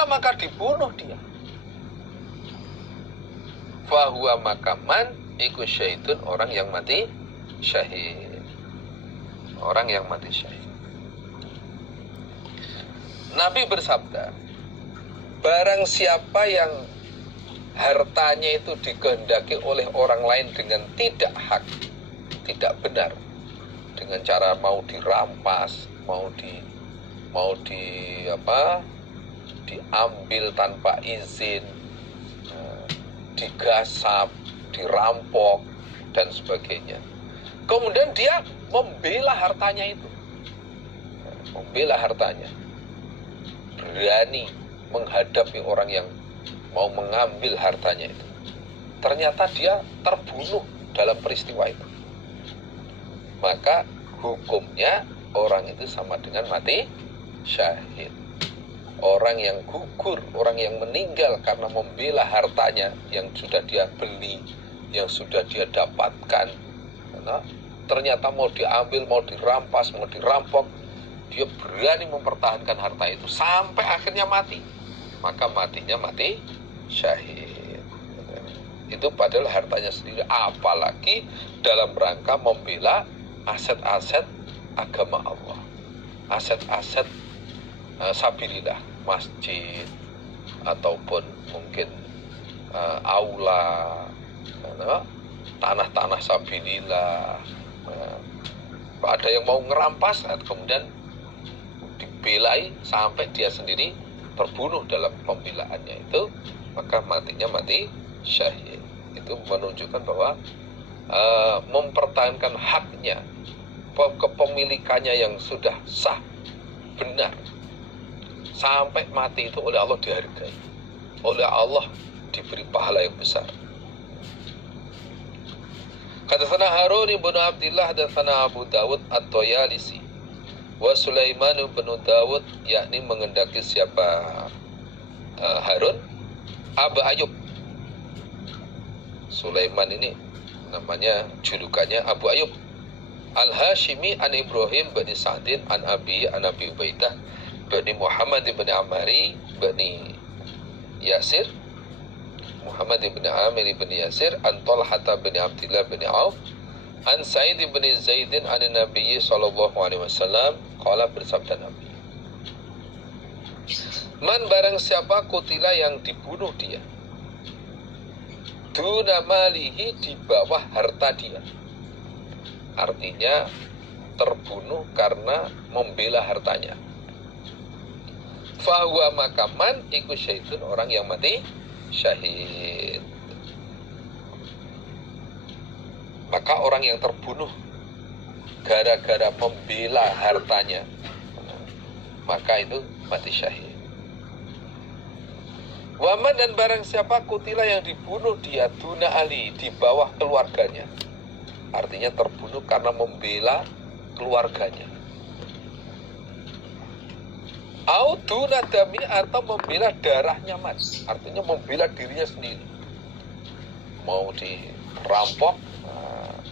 Qutila maka dibunuh dia. Fahuwa makaman iku syahidun, orang yang mati syahid. Orang yang mati syahid. Nabi bersabda, barang siapa yang hartanya itu dikehendaki oleh orang lain dengan tidak hak, tidak benar, dengan cara mau dirampas, mau diambil tanpa izin, digasap, dirampok dan sebagainya. Kemudian dia membela hartanya itu, membela hartanya, berani menghadapi orang yang mau mengambil hartanya itu. Ternyata dia terbunuh dalam peristiwa itu. Maka hukumnya orang itu sama dengan mati syahid. Orang yang gugur, orang yang meninggal karena membela hartanya yang sudah dia beli, yang sudah dia dapatkan. Nah, ternyata mau diambil, mau dirampas, mau dirampok, dia berani mempertahankan harta itu sampai akhirnya mati. Maka matinya mati syahid. Itu padahal hartanya sendiri, apalagi dalam rangka membela aset-aset agama Allah, aset-aset sabilillah, masjid ataupun mungkin aula, tanah-tanah sabilillah. Ada yang mau ngerampas, kemudian dibelai sampai dia sendiri terbunuh dalam pembelaannya itu, maka matinya mati syahid. Itu menunjukkan bahwa mempertahankan haknya, kepemilikannya yang sudah sah, benar, sampai mati itu oleh Allah dihargai, oleh Allah diberi pahala yang besar. Hadatsana Harun bin Abdullah, hadatsana Abu Dawud At-Tayalisi wa Sulaiman bin Dawud, yakni mengendaki siapa Harun? Abu Ayyub. Sulaiman ini namanya, julukannya Abu Ayyub. Al-Hashimi an Ibrahim bin Sa'din an Abi Ubaidah bin Muhammad bin Amari bin Yasir, Muhammad bin Amir bin Yasir an Talhah bin Abdullah bin Auf an Sa'id bin Zaidin an Nabi sallallahu alaihi wasallam qala, bersabda Nabi, man barang siapa kutila yang dibunuh dia, duna malihi, di bawah harta dia, artinya terbunuh karena membela hartanya, fahuwa makaman iku syahidun, orang yang mati syahid. Maka orang yang terbunuh gara-gara membela hartanya, maka itu mati syahid. Waman, dan barang siapa kutila yang dibunuh dia duna ali, di bawah keluarganya, artinya terbunuh karena membela keluarganya. Au duna dami, atau membela darahnya mas, artinya membela dirinya sendiri. Mau dirampok,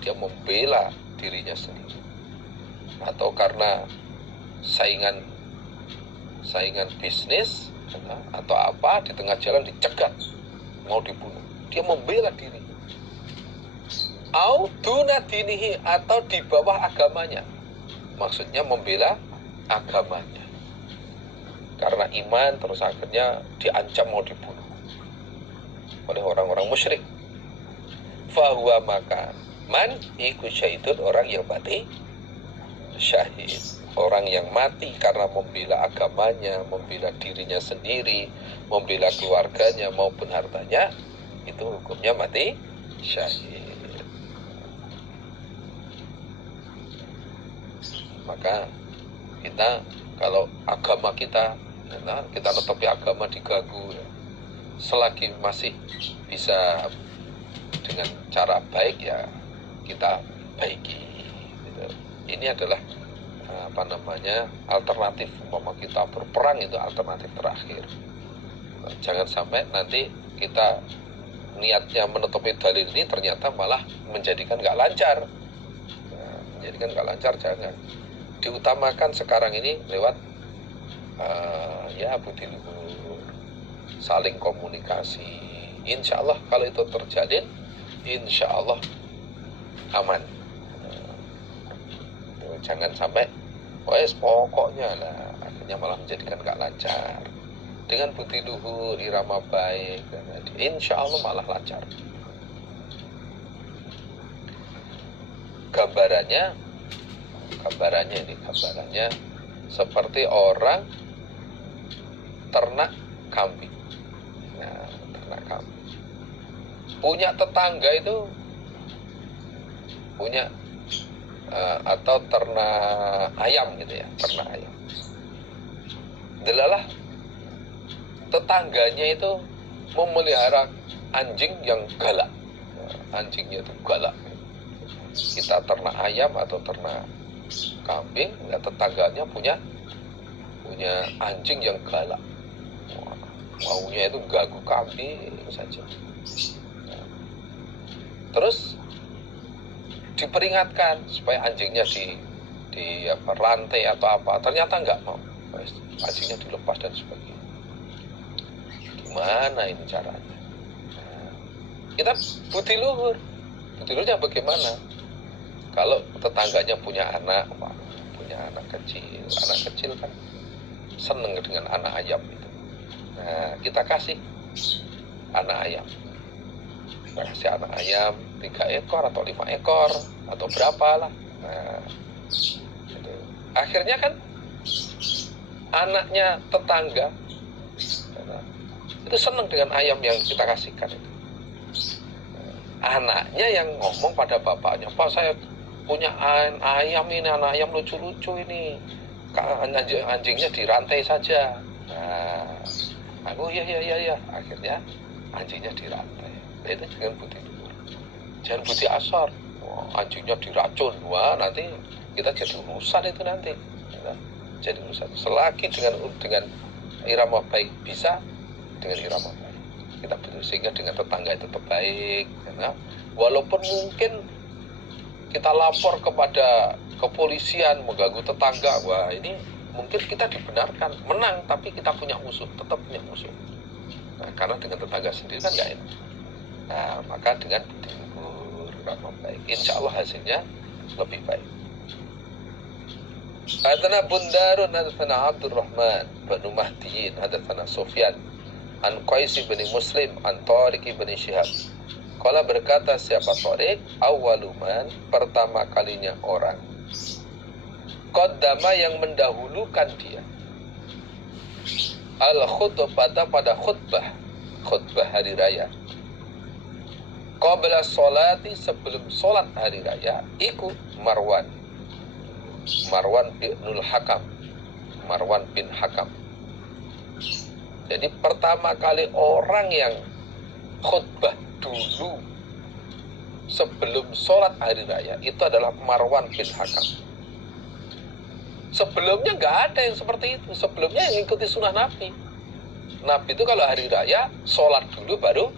dia membela dirinya sendiri. Atau karena saingan bisnis atau apa, di tengah jalan dicegat, mau dibunuh, dia membela diri. Au duna dinihi, atau di bawah agamanya, maksudnya membela agamanya karena iman, terus akhirnya diancam mau dibunuh oleh orang-orang musyrik. Fahuwa maka man iku syahidun, orang yang mati syahid. Orang yang mati karena membela agamanya, membela dirinya sendiri, membela keluarganya maupun hartanya, itu hukumnya mati syahid. Maka kita, kalau agama kita netepi agama diganggu, selagi masih bisa dengan cara baik, ya kita baiki. Ini adalah alternatif. Umpama kita berperang, itu alternatif terakhir. Jangan sampai nanti kita niatnya menutupi dalil ini ternyata malah menjadikan nggak lancar. Jangan. Diutamakan sekarang ini lewat budi luhur, saling komunikasi. Insya Allah kalau itu terjalin, insya Allah aman. Jangan sampai pokoknya lah akhirnya malah menjadikan gak lancar. Dengan bukti luhur, irama baik, insya Allah malah lancar. Gambarannya seperti orang ternak kambing. Nah, ternak kambing. Punya tetangga itu punya atau ternak ayam gitu ya, ternak ayam. Delalah tetangganya itu memelihara anjing yang galak. Anjingnya itu galak. Kita ternak ayam atau ternak kambing, ya tetangganya punya anjing yang galak. Maunya itu ganggu kambing saja. Terus diperingatkan supaya anjingnya di rantai atau apa, ternyata nggak mau, anjingnya dilepas dan sebagainya. Gimana ini caranya? Kita bukti luhurnya bagaimana? Kalau tetangganya punya anak kecil kan seneng dengan anak ayam itu. Nah, kita kasih anak ayam. Kita kasih anak ayam 3 ekor atau 5 ekor atau berapa lah. Nah, gitu. Akhirnya kan anaknya tetangga itu senang dengan ayam yang kita kasihkan itu. Anaknya yang ngomong pada bapaknya, "Pak, saya punya ayam ini, anak ayam lucu-lucu ini. Anjingnya dirantai saja." Nah, aku ya. Akhirnya anjingnya dirantai. Itu jangan bukti luhur. Jangan bukti asor. Anjingnya diracun. Wah, nanti kita jadi urusan itu nanti. Nah, jadi urusan. Selagi dengan irama baik bisa, dengan irama baik kita betul, sehingga dengan tetangga itu tetap baik. Nah, walaupun mungkin kita lapor kepada kepolisian mengganggu tetangga, wah ini mungkin kita dibenarkan menang, tapi kita punya musuh, tetap punya musuh. Nah, karena dengan tetangga sendiri kan nggak enak. Nah, maka dengan bukti irama baik, insya Allah hasilnya lebih baik. Hadatsana Bundarun, hadatsana Abdurrahman bin Mahdiin, hadatsana Sufyan an Qais bin Muslim an Tariq bin Syihab. Qala berkata siapa Tariq, awaluman, pertama kalinya orang, qaddama yang mendahulukan dia, al khutbah pada khutbah hari raya, qabla sholati sebelum sholat hari raya, iku Marwan bin Hakam. Jadi pertama kali orang yang khutbah dulu sebelum sholat hari raya itu adalah Marwan bin Hakam. Sebelumnya nggak ada yang seperti itu. Sebelumnya yang ikuti sunnah Nabi. Nabi itu kalau hari raya sholat dulu baru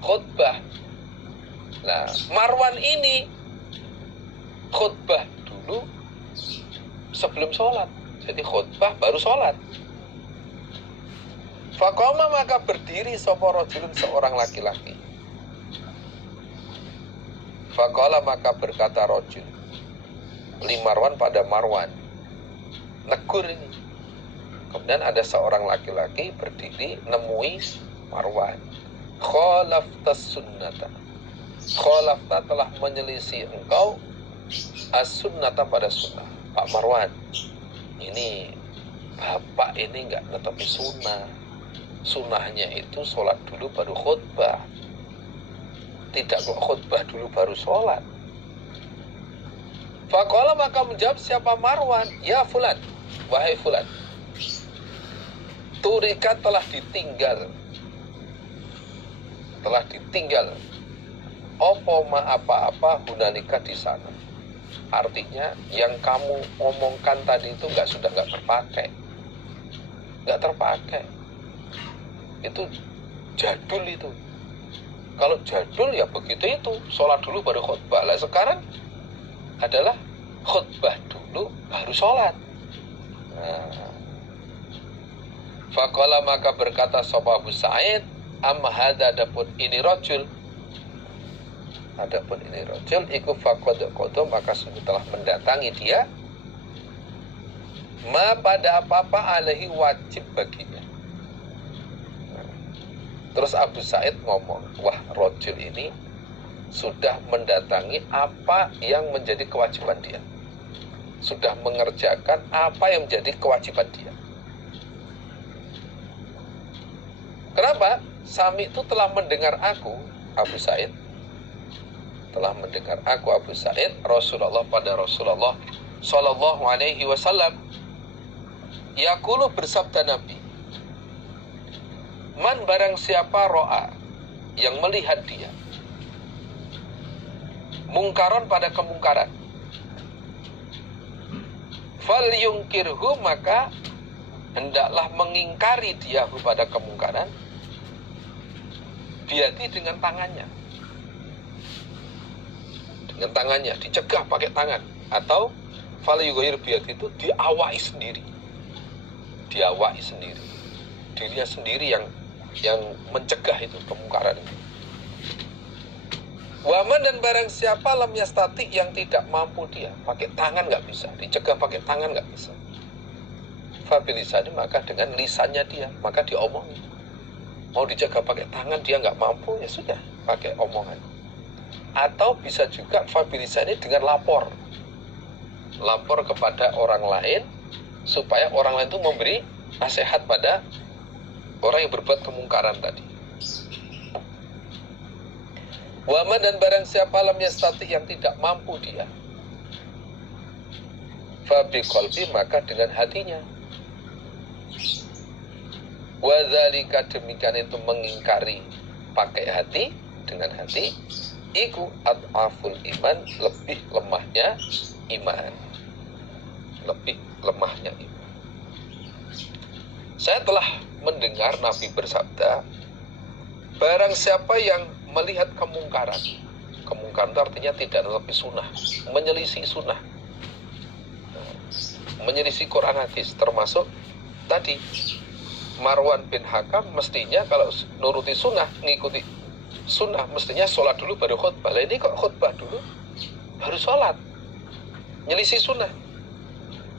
khutbah. Nah, Marwan ini khutbah dulu sebelum sholat. Jadi khutbah baru sholat. Faqama maka berdiri sapa rajulun seorang laki-laki. Faqala maka berkata rajul li Marwan pada Marwan, negur ini. Kemudian ada seorang laki-laki berdiri nemui Marwan. Khalaftas sunnata. Khalafta telah menyelisih engkau as-sunnata pada sunnah. Pak Marwan, ini bapak ini enggak netepi sunnah. Sunnahnya itu sholat dulu baru khutbah. Tidak kok khutbah dulu baru sholat. Faqala maka menjawab siapa Marwan, ya fulan, wahai fulan, turika telah ditinggal apa-apa hunalika di sana. Artinya yang kamu omongkan tadi itu sudah nggak terpakai. Itu jadul itu. Kalau jadul ya begitu itu, sholat dulu baru khutbah. Lah sekarang adalah khutbah dulu baru sholat. Nah, Faqala maka berkata sapa Abu Sa'id, amma hadza adapun ini rajul. Adapun ini rajul iku faqad qada maka sungguh telah mendatangi dia ma pada apa-apa alaihi wajib baginya. Terus Abu Sa'id ngomong, wah rajul ini sudah mendatangi apa yang menjadi kewajiban dia. Sudah mengerjakan apa yang menjadi kewajiban dia. Kenapa? Sami itu telah mendengar aku, Abu Sa'id, telah mendengar aku, Abu Sa'id, Rasulullah pada Rasulullah Sallallahu Alaihi Wasallam, yaqulu bersabda Nabi, man barang siapa ro'a, yang melihat dia, mungkaron pada kemungkaran, fal yungkirhu maka hendaklah mengingkari dia pada kemungkaran, biati dengan tangannya. Dengan tangannya, dicegah pakai tangan. Atau fal yughayir biati itu diawai sendiri. Diawai sendiri. Dirinya sendiri yang mencegah itu kemungkaran itu. Waman dan barang siapa lam yastati yang tidak mampu dia, pakai tangan nggak bisa, dicegah pakai tangan nggak bisa. Fabilisani maka dengan lisannya dia, maka diomongin. Mau dicegah pakai tangan dia nggak mampu, ya sudah pakai omongan. Atau bisa juga fabilisani dengan lapor kepada orang lain supaya orang lain itu memberi nasihat pada orang yang berbuat kemungkaran tadi. Waman dan barang siapa lam yastati yang tidak mampu dia, fabi qalbi maka dengan hatinya. Wadzalika demikian itu mengingkari pakai hati, dengan hati, iku ad'aful iman, lebih lemahnya iman. Lebih lemahnya iman. Saya telah mendengar Nabi bersabda, barang siapa yang melihat kemungkaran, kemungkaran itu artinya tidak lebih sunnah, menyelisih sunnah, menyelisih Quran hadis, termasuk tadi Marwan bin Hakam mestinya kalau nuruti sunnah, ngikuti sunnah, mestinya sholat dulu baru khutbah. Lah ini kok khutbah dulu baru sholat, nyelisih sunnah.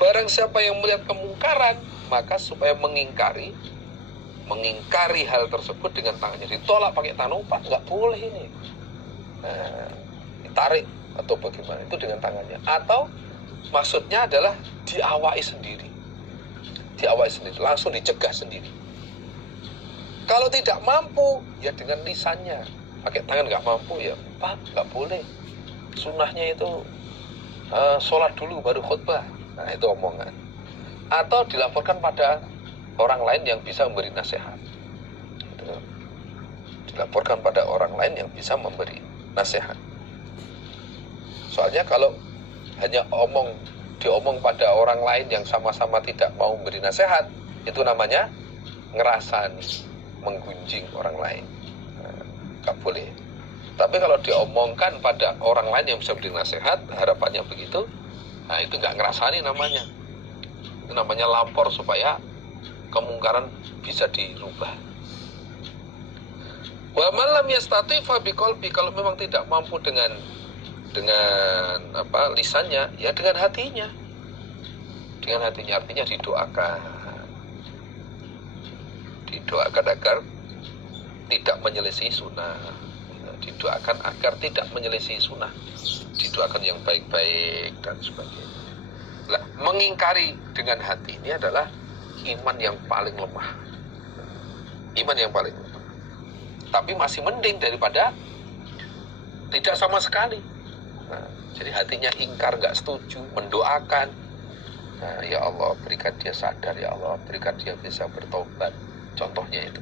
Barang siapa yang melihat kemungkaran, maka supaya mengingkari hal tersebut dengan tangannya, ditolak pakai tangan, Pak, nggak boleh ini, ditarik atau bagaimana, itu dengan tangannya. Atau maksudnya adalah diawai sendiri, langsung dicegah sendiri. Kalau tidak mampu, ya dengan lisannya, pakai tangan nggak mampu, ya Pak, nggak boleh, sunnahnya itu sholat dulu baru khutbah. Nah itu omongan. Atau dilaporkan pada orang lain yang bisa memberi nasihat. Dilaporkan pada orang lain yang bisa memberi nasihat. Soalnya kalau hanya diomong pada orang lain yang sama-sama tidak mau memberi nasihat, itu namanya ngerasani, menggunjing orang lain. Nggak boleh. Tapi kalau diomongkan pada orang lain yang bisa memberi nasihat, harapannya begitu, nah itu nggak ngerasani namanya. Itu namanya lapor supaya kemungkaran bisa dirubah. Wa man lam yastati fa biqalbi, kalau memang tidak mampu dengan lisannya, ya dengan hatinya. Dengan hatinya artinya didoakan agar tidak menyelisih sunnah. Didoakan agar tidak menyelisih sunnah. Didoakan yang baik-baik dan sebagainya. Nah, mengingkari dengan hati ini adalah iman yang paling lemah. Iman yang paling lemah. Tapi masih mending daripada tidak sama sekali. Nah, jadi hatinya ingkar, nggak setuju, mendoakan. Nah, ya Allah berikan dia sadar, ya Allah berikan dia bisa bertobat. Contohnya itu.